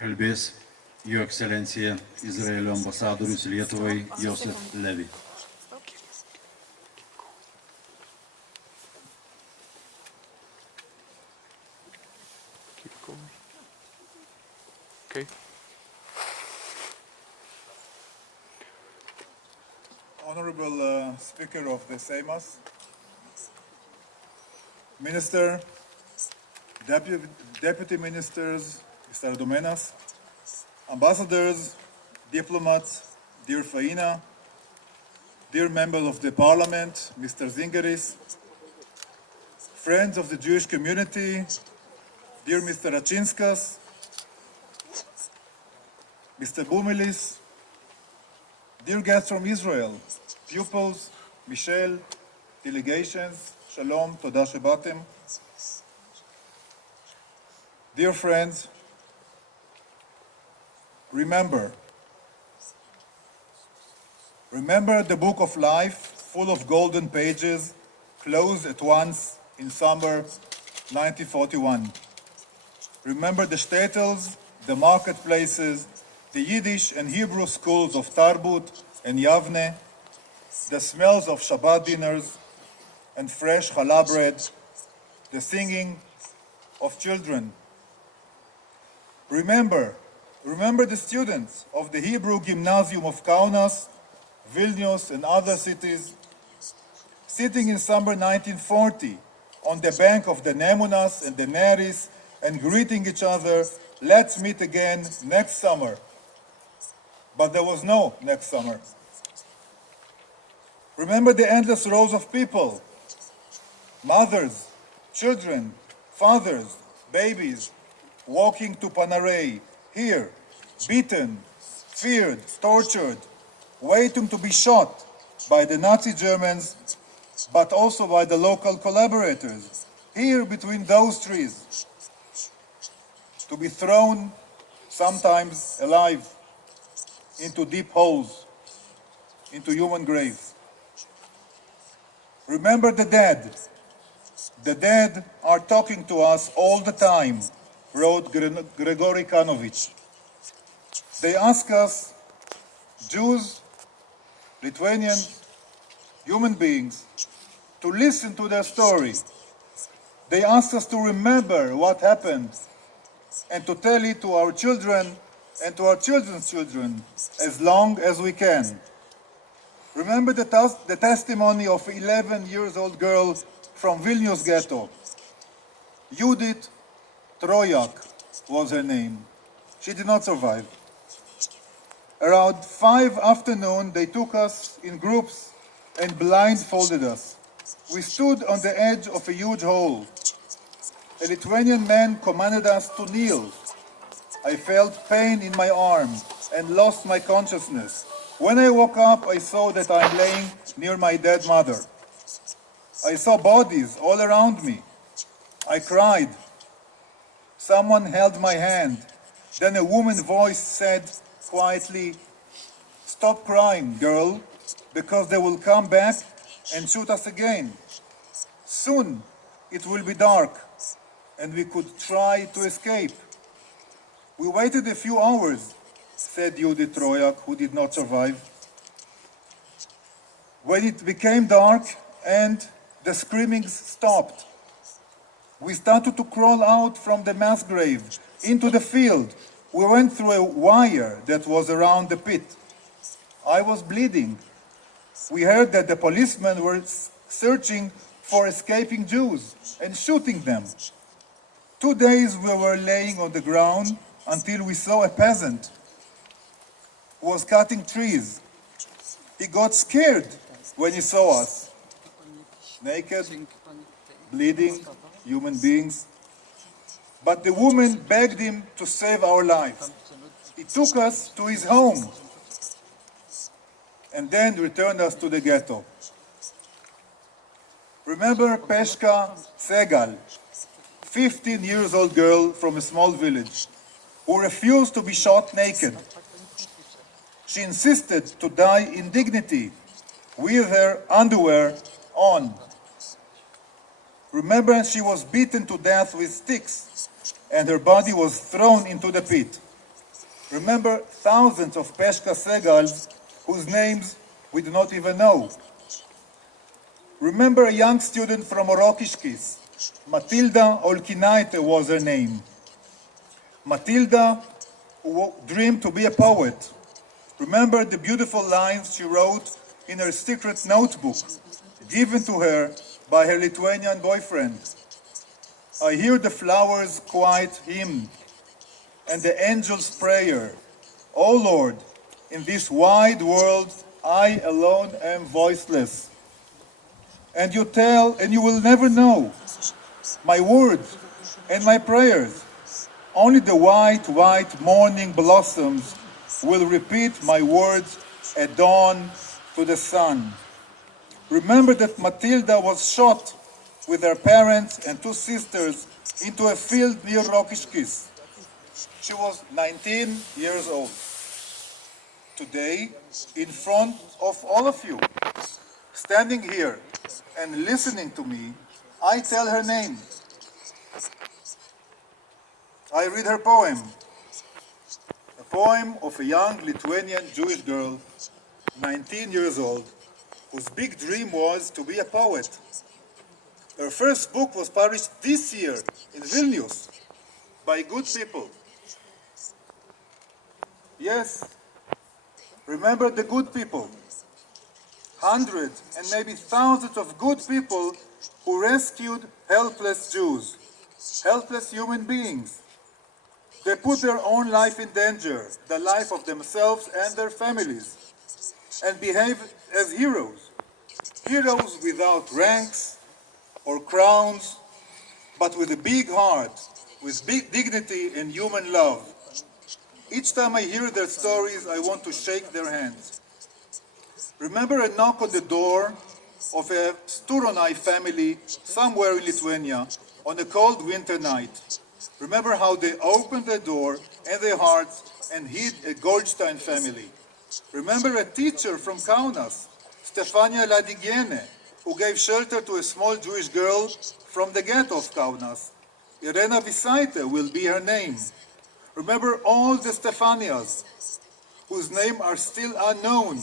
Kalbės Jo ekscelencija Izraelio ambasadorius Lietuvai Josef Levi. Keep going. Okay. Honorable Speaker of the Seimas, Minister, Deputy Ministers, Mr. Domenas, Ambassadors, diplomats, dear Faina, dear members of the Parliament, Mr. Zingeris, friends of the Jewish community, dear Mr. Achinskas, Mr. Bumilis, dear guests from Israel, pupils, Michelle, delegations, Shalom, Toda Shebatem. Dear friends, remember the book of life, full of golden pages, closed at once in summer 1941. Remember the shtetls, the marketplaces, the Yiddish and Hebrew schools of Tarbut and Yavne, the smells of Shabbat dinners and fresh challah bread, the singing of children. Remember the students of the Hebrew Gymnasium of Kaunas, Vilnius and other cities, sitting in summer 1940 on the bank of the Nemunas and the Neris and greeting each other, let's meet again next summer. But there was no next summer. Remember the endless rows of people, mothers, children, fathers, babies, walking to Panarei, here, beaten, feared, tortured, waiting to be shot by the Nazi Germans, but also by the local collaborators, here between those trees, to be thrown, sometimes alive, into deep holes, into human graves. Remember the dead. The dead are talking to us all the time, wrote Gregory Kanovich. They ask us, Jews, Lithuanians, human beings, to listen to their story. They ask us to remember what happened and to tell it to our children and to our children's children as long as we can. Remember the testimony of 11-year-old girl from Vilnius ghetto. Judith Troyak was her name. She did not survive. Around 5 afternoon, they took us in groups and blindfolded us. We stood on the edge of a huge hole. A Lithuanian man commanded us to kneel. I felt pain in my arm and lost my consciousness. When I woke up, I saw that I'm laying near my dead mother. I saw bodies all around me. I cried. Someone held my hand. Then a woman's voice said quietly, "Stop crying, girl, because they will come back and shoot us again. Soon it will be dark and we could try to escape." We waited a few hours, said Judith Troyak, who did not survive. When it became dark and the screamings stopped, we started to crawl out from the mass grave into the field. We went through a wire that was around the pit. I was bleeding. We heard that the policemen were searching for escaping Jews and shooting them. 2 days we were laying on the ground until we saw a peasant who was cutting trees. He got scared when he saw us. Naked, bleeding, human beings. But the woman begged him to save our lives. He took us to his home and then returned us to the ghetto. Remember Peshka Segal, 15-year-old girl from a small village, who refused to be shot naked. She insisted to die in dignity, with her underwear on. Remember, she was beaten to death with sticks, and her body was thrown into the pit. Remember thousands of Peshka Segals whose names we do not even know. Remember a young student from Orokishkis. Matilda Olkinaite was her name. Matilda dreamed to be a poet. Remember the beautiful lines she wrote in her secret notebook, given to her by her Lithuanian boyfriend. I hear the flowers' quiet hymn and the angel's prayer. O Lord, in this wide world, I alone am voiceless. And you will never know my words and my prayers. Only the white, white morning blossoms will repeat my words at dawn to the sun. Remember that Matilda was shot with her parents and two sisters into a field near Rokishkis. She was 19 years old. Today, in front of all of you, standing here and listening to me, I tell her name. I read her poem. A poem of a young Lithuanian Jewish girl, 19 years old, whose big dream was to be a poet. Her first book was published this year in Vilnius by good people. Yes, remember the good people. Hundreds and maybe thousands of good people who rescued helpless Jews, helpless human beings. They put their own life in danger, the life of themselves and their families, and behaved as heroes. Heroes without ranks or crowns, but with a big heart, with big dignity and human love. Each time I hear their stories, I want to shake their hands. Remember a knock on the door of a Sturonai family somewhere in Lithuania on a cold winter night. Remember how they opened their door and their hearts and hid a Goldstein family. Remember a teacher from Kaunas, Stefania Ladigiene, who gave shelter to a small Jewish girl from the ghetto of Kaunas. Irena Visaite will be her name. Remember all the Stefanias, whose names are still unknown.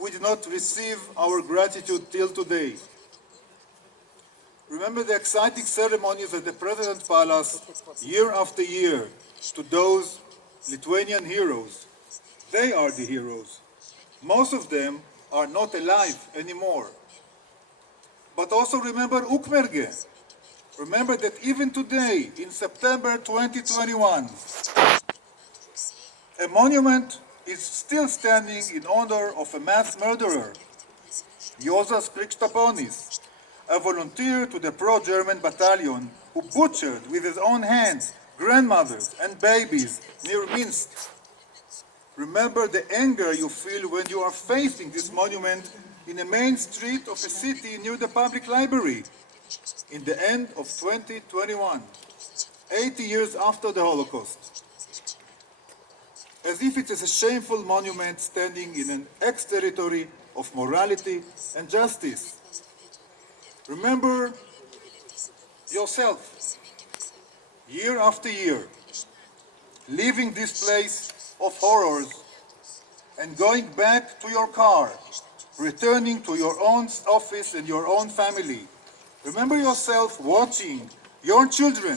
We did not receive our gratitude till today. Remember the exciting ceremonies at the President's Palace year after year to those Lithuanian heroes. They are the heroes. Most of them are not alive anymore. But also remember Ukmerge. Remember that even today, in September 2021, a monument is still standing in honor of a mass murderer, Jozas Krikštaponis, a volunteer to the pro-German battalion who butchered with his own hands grandmothers and babies near Minsk. Remember the anger you feel when you are facing this monument in the main street of a city near the public library in the end of 2021, 80 years after the Holocaust. As if it is a shameful monument standing in an ex-territory of morality and justice. Remember yourself, year after year, leaving this place of horrors and going back to your car, returning to your own office and your own family. Remember yourself watching your children,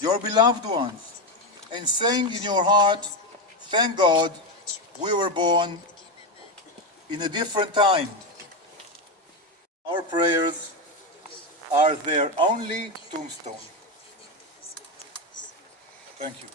your beloved ones, and saying in your heart, thank God we were born in a different time. Our prayers are their only tombstone. Thank you.